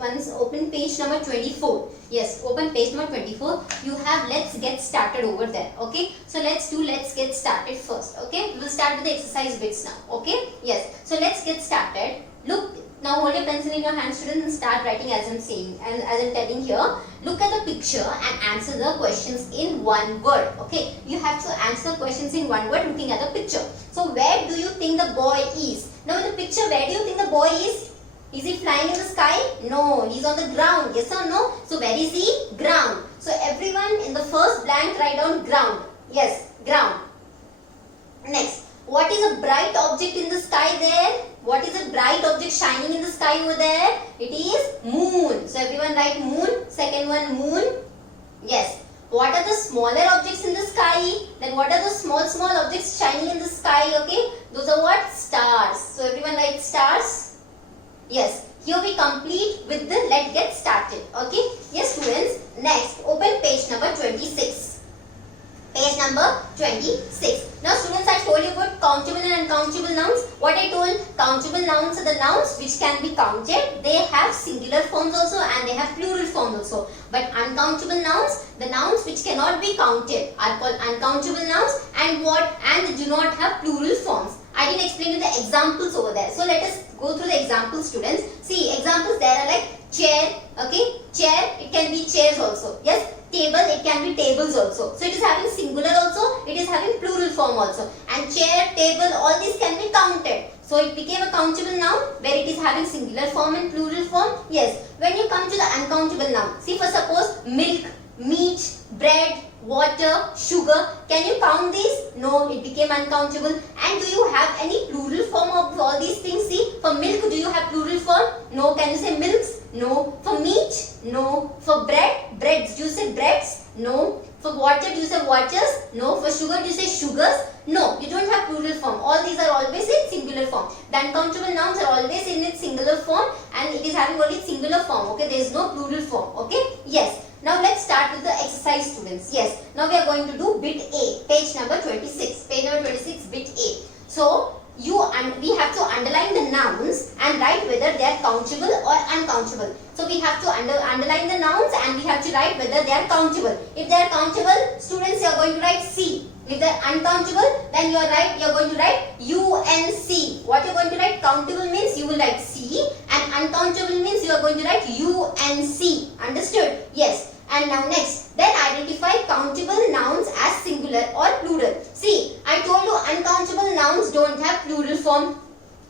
once open page number 24. Yes, open page number 24. You have let's get started over there. Okay, so let's get started first. Okay, we will start with the exercise bits now. Okay, yes, so let's get started. Look, now hold your pencil in your hand, students, and start writing as I'm saying and as I'm telling here. Look at the picture and answer the questions in one word. Okay, you have to answer questions in one word looking at the picture. So where do you think the boy is? Now in the picture, where do you think the boy is? Is he flying in the sky? No, he's on the ground. Yes or no? So where is he? Ground. So everyone in the first blank write down ground. Yes, ground. Next, what is a bright object in the sky there? What is a bright object shining in the sky over there? It is moon. So everyone write moon. Second one, moon. Yes. What are the smaller objects in the sky? Then what are the small objects shining in the sky? Okay. Those are what? Stars. So everyone write stars. Yes. Here we complete with the let's get started. Okay. Yes students. Next, open page number 26. Page number 26. Now students, I told you about countable and uncountable nouns. What I told, countable nouns are the nouns which can be counted. They have singular forms also and they have plural forms also. But uncountable nouns, the nouns which cannot be counted are called uncountable nouns and they do not have plural forms. I didn't explain you the examples over there. So let us go through the examples, students. See, examples there are like chair, okay, chair, it can be chairs also. Yes. Table, it can be tables also. So it is having singular also, it is having plural form also. And chair, table, all these can be counted. So it became a countable noun where it is having singular form and plural form. Yes. When you come to the uncountable noun, see for suppose milk, meat, bread, water, sugar. Can you count these? No, it became uncountable. And do you have any plural form of all these things? See, for milk, do you have plural form? No. Can you say milks? No. For meat? No. For bread? Breads. Do you say breads? No. For water? Do you say waters? No. For sugar? Do you say sugars? No. You don't have plural form. All these are always in singular form. The uncountable nouns are always in its singular form and it is having only singular form. Okay. There is no plural form. Okay. Yes. Now let's start with the exercise, students. Yes. Now we are going to do bit A. Page number 26. Page number 26, bit A. So we have to underline the nouns and write whether they are countable or uncountable. So we have to underline the nouns and we have to write whether they are countable. If they are countable, students, you are going to write C. If they are uncountable, then you are going to write UNC. What you are going to write? Countable means you will write C and uncountable means you are going to write UNC. Understood? Yes. And now next, then identify countable nouns as singular or plural. See, I told you uncountable nouns don't have plural form.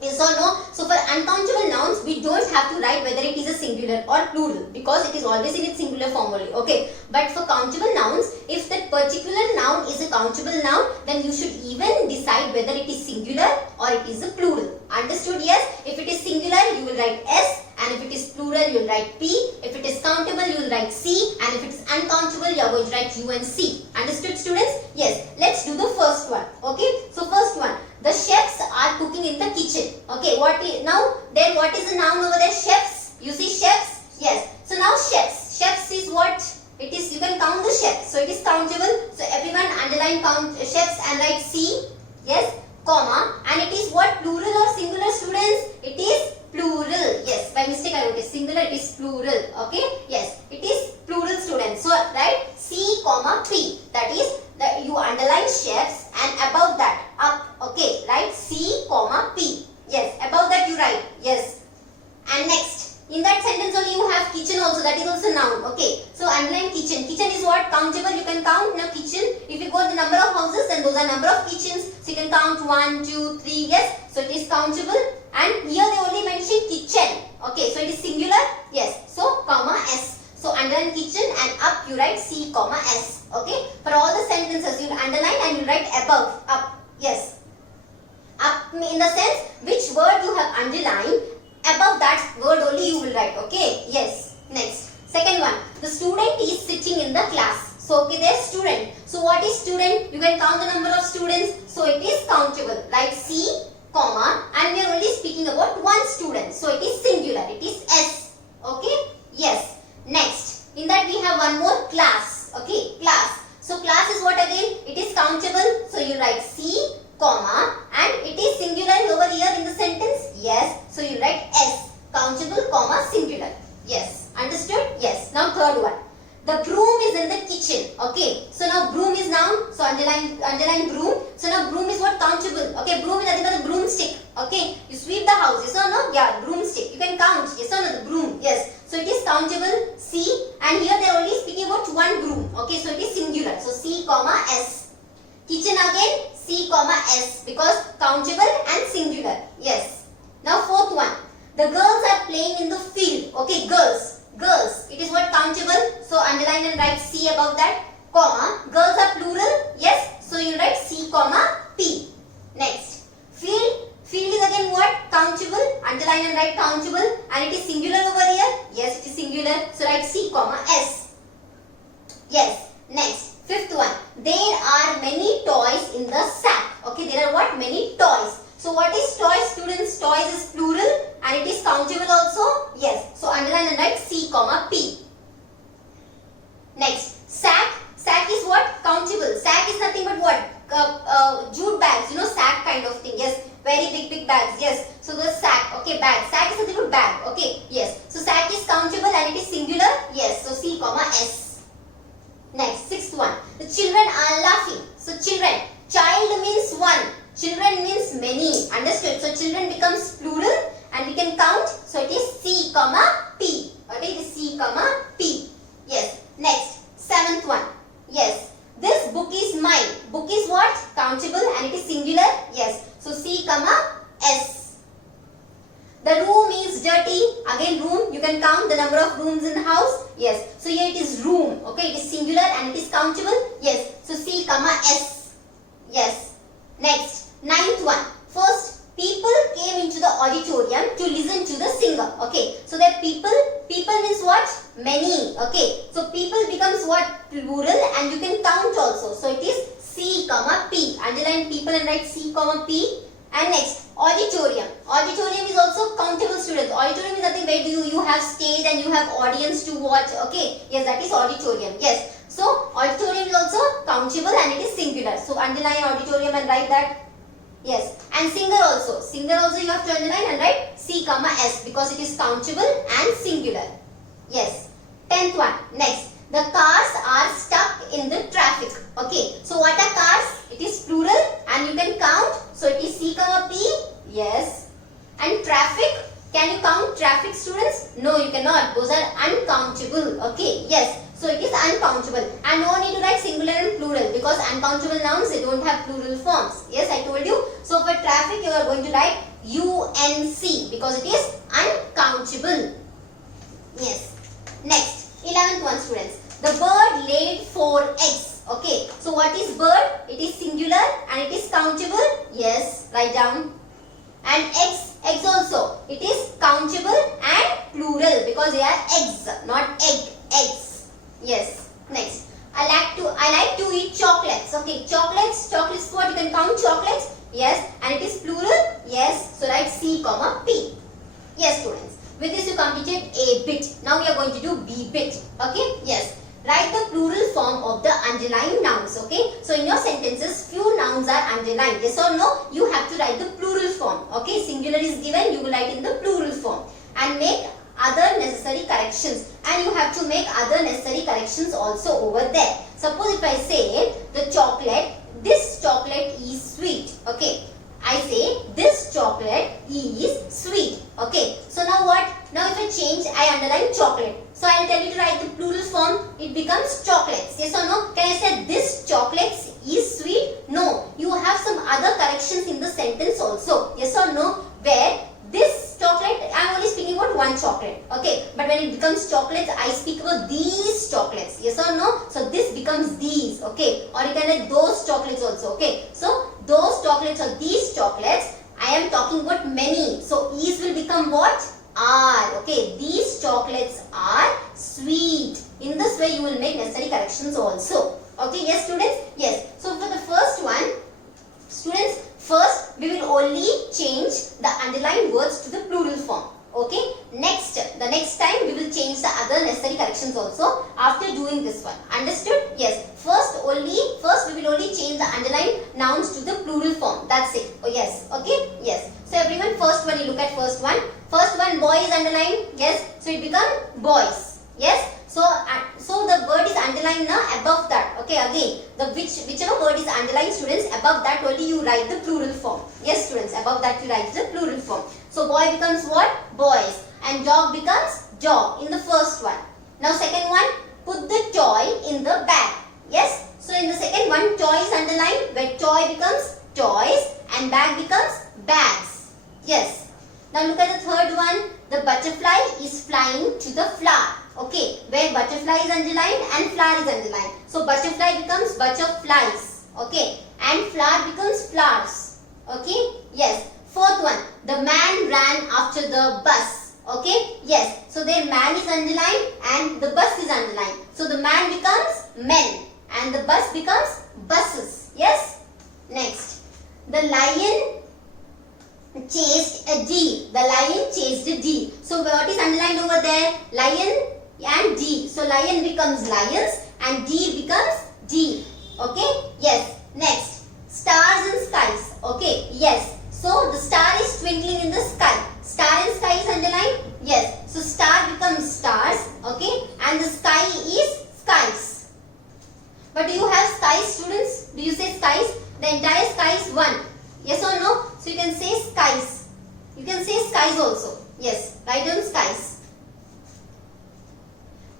Yes or no? So for uncountable nouns, we don't have to write whether it is a singular or plural because it is always in its singular form only. Okay. But for countable nouns, if that particular noun is a countable noun, then you should even decide whether it is singular or it is a plural. Understood? Yes. If it is singular, you will write S. And if it is plural, you will write P. If it is countable, you will write C. And if it is uncountable, you are going to write UNC. Understood, students? Yes. Let's do the first one. Okay. So first one. The chefs are cooking in the kitchen. Okay. What is the noun over there? Chefs. You see chefs? Yes. So now chefs. Chefs is what? It is, you can count the chefs. So it is countable. So everyone underline count chefs and write C. Yes. Comma. And it is what? Plural or singular, students? It is plural. Yes, by mistake I wrote it singular, it is plural. Okay. Yes, it is plural, students. So write C comma P. That is that you underline chefs and above that up. Okay, write C comma P. Yes, above that you write. Yes. And next, in that sentence only you have kitchen also. That is also noun. Okay. So underline kitchen. Kitchen is what? Countable. You can count now kitchen. If you go the number of houses, then those are number of kitchens. So you can count 1, 2, 3. Yes. So it is countable. And here they only mention kitchen. Okay, so it is singular. Yes. So comma S. So underline kitchen and up you write C comma S. Okay. For all the sentences you will underline and you write above up. Yes. Up in the sense which word you have underlined, above that word only you will write. Okay. Yes. Next. Second one. The student is sitting in the class. So okay, there student. So what is student? You can count the number of students. So it is countable. Write C comma and we are only speaking about one student. So it is singular. It is S. Okay. Yes. Next. In that we have one more class. Okay. Class. So class is what again? It is countable. So you write C comma and it is singular over here in the sentence. Yes. So you write S. Countable comma singular. Yes. Understood? Yes. Now third one. The broom is in the kitchen. Okay. So now broom is noun. So underline broom. So now broom is what? Countable. Okay. Broom is nothing but the broomstick. Okay. You sweep the house. Yes or no? Yeah. Broomstick. You can count. Yes or no? The broom. Yes. So it is countable. C. And here they are only speaking about one broom. Okay. So it is singular. So C comma S. Kitchen again. C comma S. Because countable and singular. Yes. Now fourth one. The girls are playing in the field. Okay. Girls. Girls, it is what? Countable. So underline and write C above that, comma. Girls are plural. Yes. So you write C comma P. Next, field. Field is again what? Countable. Underline and write countable. And it is singular over here. Yes, it is singular. So write C comma S. Yes. Next, fifth one. There are many toys in the sack. Okay, there are what? Many toys. So what is toys, students? Toys is plural and it is countable also. Yes. So underline and write C comma P. Next, sack. Sack is what? Countable. Sack is nothing but what? Jute bags. You know, sack kind of thing. Yes. Very big bags. Yes. So the sack. Okay, bag. Sack is nothing but bag. Okay. Yes. So sack is countable and it is singular. Yes. So C comma S. Next, sixth one. The children are laughing. So children. Child means one. Children means many. Understood? So children becomes plural and we can count. So it is C comma P. Okay, it is C comma P. Yes. Next, seventh one. Yes. This book is mine. Book is what? Countable and it is singular. Yes. So C comma S. The room is dirty. Again room. You can count the number of rooms in the house. Yes. So here it is room. Okay, it is singular and it is countable. Yes. So C comma S. Yes. Next. Ninth one. First, people came into the auditorium to listen to the singer. Okay. So that people means what? Many. Okay. So people becomes what? Plural and you can count also. So it is C comma P. Underline people and write C comma P. And next, auditorium. Auditorium is also countable, students. Auditorium is nothing where you have stage and you have audience to watch. Okay. Yes, that is auditorium. Yes. So auditorium is also countable and it is singular. So underline auditorium and write that. Yes, and singer also. Singer also you have to underline and write C comma S because it is countable and singular. Yes. 10th one. Next, the cars are stuck in the traffic. Okay. So what are cars? It is plural and you can count. So it is C comma P. Yes. And traffic. Can you count traffic, students? No, you cannot. Those are uncountable. Okay. Yes. So it is uncountable and no need to write singular and plural because uncountable nouns, they don't have plural forms. Yes, I told you. So for traffic you are going to write UNC because it is uncountable. Yes. Next, 11th one, students. The bird laid 4 eggs. Okay. So what is bird? It is singular and it is countable. Yes, write down. And eggs also. It is countable and plural because they are eggs, not egg. Eggs. Yes. Next, I like to eat chocolates. Okay, chocolates what? You can count chocolates. Yes, and it is plural. Yes. So write C comma P. Yes, students. With this you completed A bit. Now we are going to do B bit. Okay. Yes. Write the plural form of the underlined nouns. Okay. So in your sentences, few nouns are underlined. Yes or no? You have to write the plural form. Okay. Singular is given. You will write in the plural form and make other necessary corrections, and you have to make other necessary corrections also over there. Suppose if I say the chocolate, this chocolate is sweet. Okay, I say this chocolate is sweet. Okay, so now what? Now if I change, I underline chocolate. So I will tell you to write the plural form. It becomes chocolates. Yes or no? Can I say this chocolates is sweet? No. You have some other corrections in the sentence also. Yes or no? Where this chocolate, I am only speaking about one chocolate. Okay, but when it becomes chocolates, I speak about these chocolates. Yes or no? So this becomes these. Okay, or you can write those chocolates also. Okay, so those chocolates or these chocolates, I am talking about many. So is will become what? Are. Okay, these chocolates are sweet. In this way, you will make necessary corrections also. Okay, yes, students. Yes. So for the first one, students, first we will only change the underlined words to the plural form. Okay. Next, the next time we will change the other necessary corrections also after doing this one. Understood? Yes. First we will only change the underlined nouns to the plural form. That's it. Oh yes. Okay. Yes. So everyone, first one, you look at first one. First one boy is underlined. Yes. So it become boys. Yes. So the word is underlined now above that. Okay. Again, whichever word is underlined, students, above that only you write the plural form. Yes, students. Above that you write the plural form. So boy becomes what? Boys. And dog becomes dog in the first one. Now second one, put the toy in the bag. Yes. So in the second one, toy is underlined, where toy becomes toys and bag becomes bags. Yes. Now look at the third one. The butterfly is flying to the flower. Okay. Where butterfly is underlined and flower is underlined. So butterfly becomes butterflies. Okay. And flower becomes flowers. Okay. Yes. Fourth one. The man ran after the bus. Okay. Yes. So their man is underlined and the bus is underlined. So the man becomes men and the bus becomes buses. Yes. Next. The lion chased a deer. The lion chased a deer. So what is underlined over there? Lion and deer. So lion becomes lions and deer becomes deer. Okay. Yes. Next. Stars and skies. Okay. Yes. So the star is twinkling in the sky. Star and sky is underlined. Yes. So star becomes stars. Okay. And the sky is skies. But do you have skies, students? Do you say skies? The entire sky is one. Yes or no? So you can say skies. You can say skies also. Yes. Write down skies.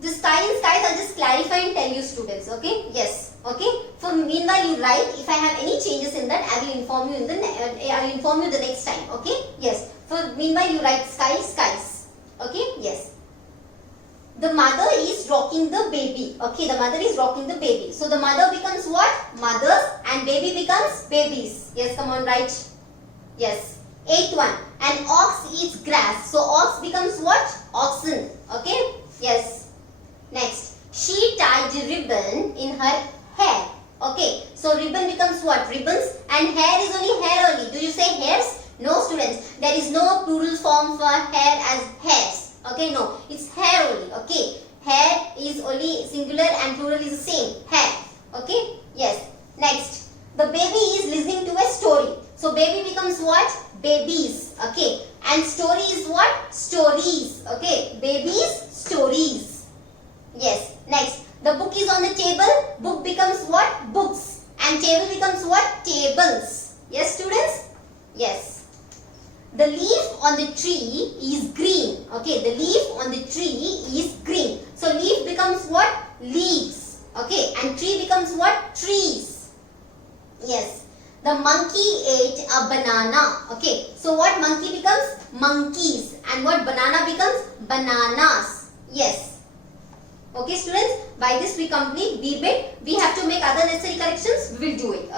The sky and skies I'll just clarify and tell you, students. Okay. Yes. Okay. For meanwhile you write. If I have any changes in that, I will inform you in the next time. Okay. Yes. For meanwhile you write skies. Okay. Yes. The mother is rocking the baby. Okay, the mother is rocking the baby. So the mother becomes what? Mothers and baby becomes babies. Yes, come on, write. Yes. Eighth one. An ox eats grass. So ox becomes what? Oxen. Okay. Yes. Next. She tied a ribbon in her hair. Okay. So ribbon becomes what? Ribbons. And hair is only hair only. Do you say hairs? No, students. There is no plural form for hair as hairs. Okay, no, it's hair only. Okay, hair is only singular and plural is the same. Hair. Okay, yes. Next, the baby is listening to a story. So baby becomes what? Babies. Okay, and story is what? Stories. Okay, babies, stories. Yes. Next, the book is on the table. Book becomes what? Books. And table becomes what? Tables. Yes, students. Yes. The leaf on the tree is green. Okay, the leaf on the tree is green. So leaf becomes what? Leaves. Okay, and tree becomes what? Trees. Yes. The monkey ate a banana. Okay, so what monkey becomes? Monkeys. And what banana becomes? Bananas. Yes. Okay, students, by this we complete B bit. We have to make other necessary corrections. We will do it.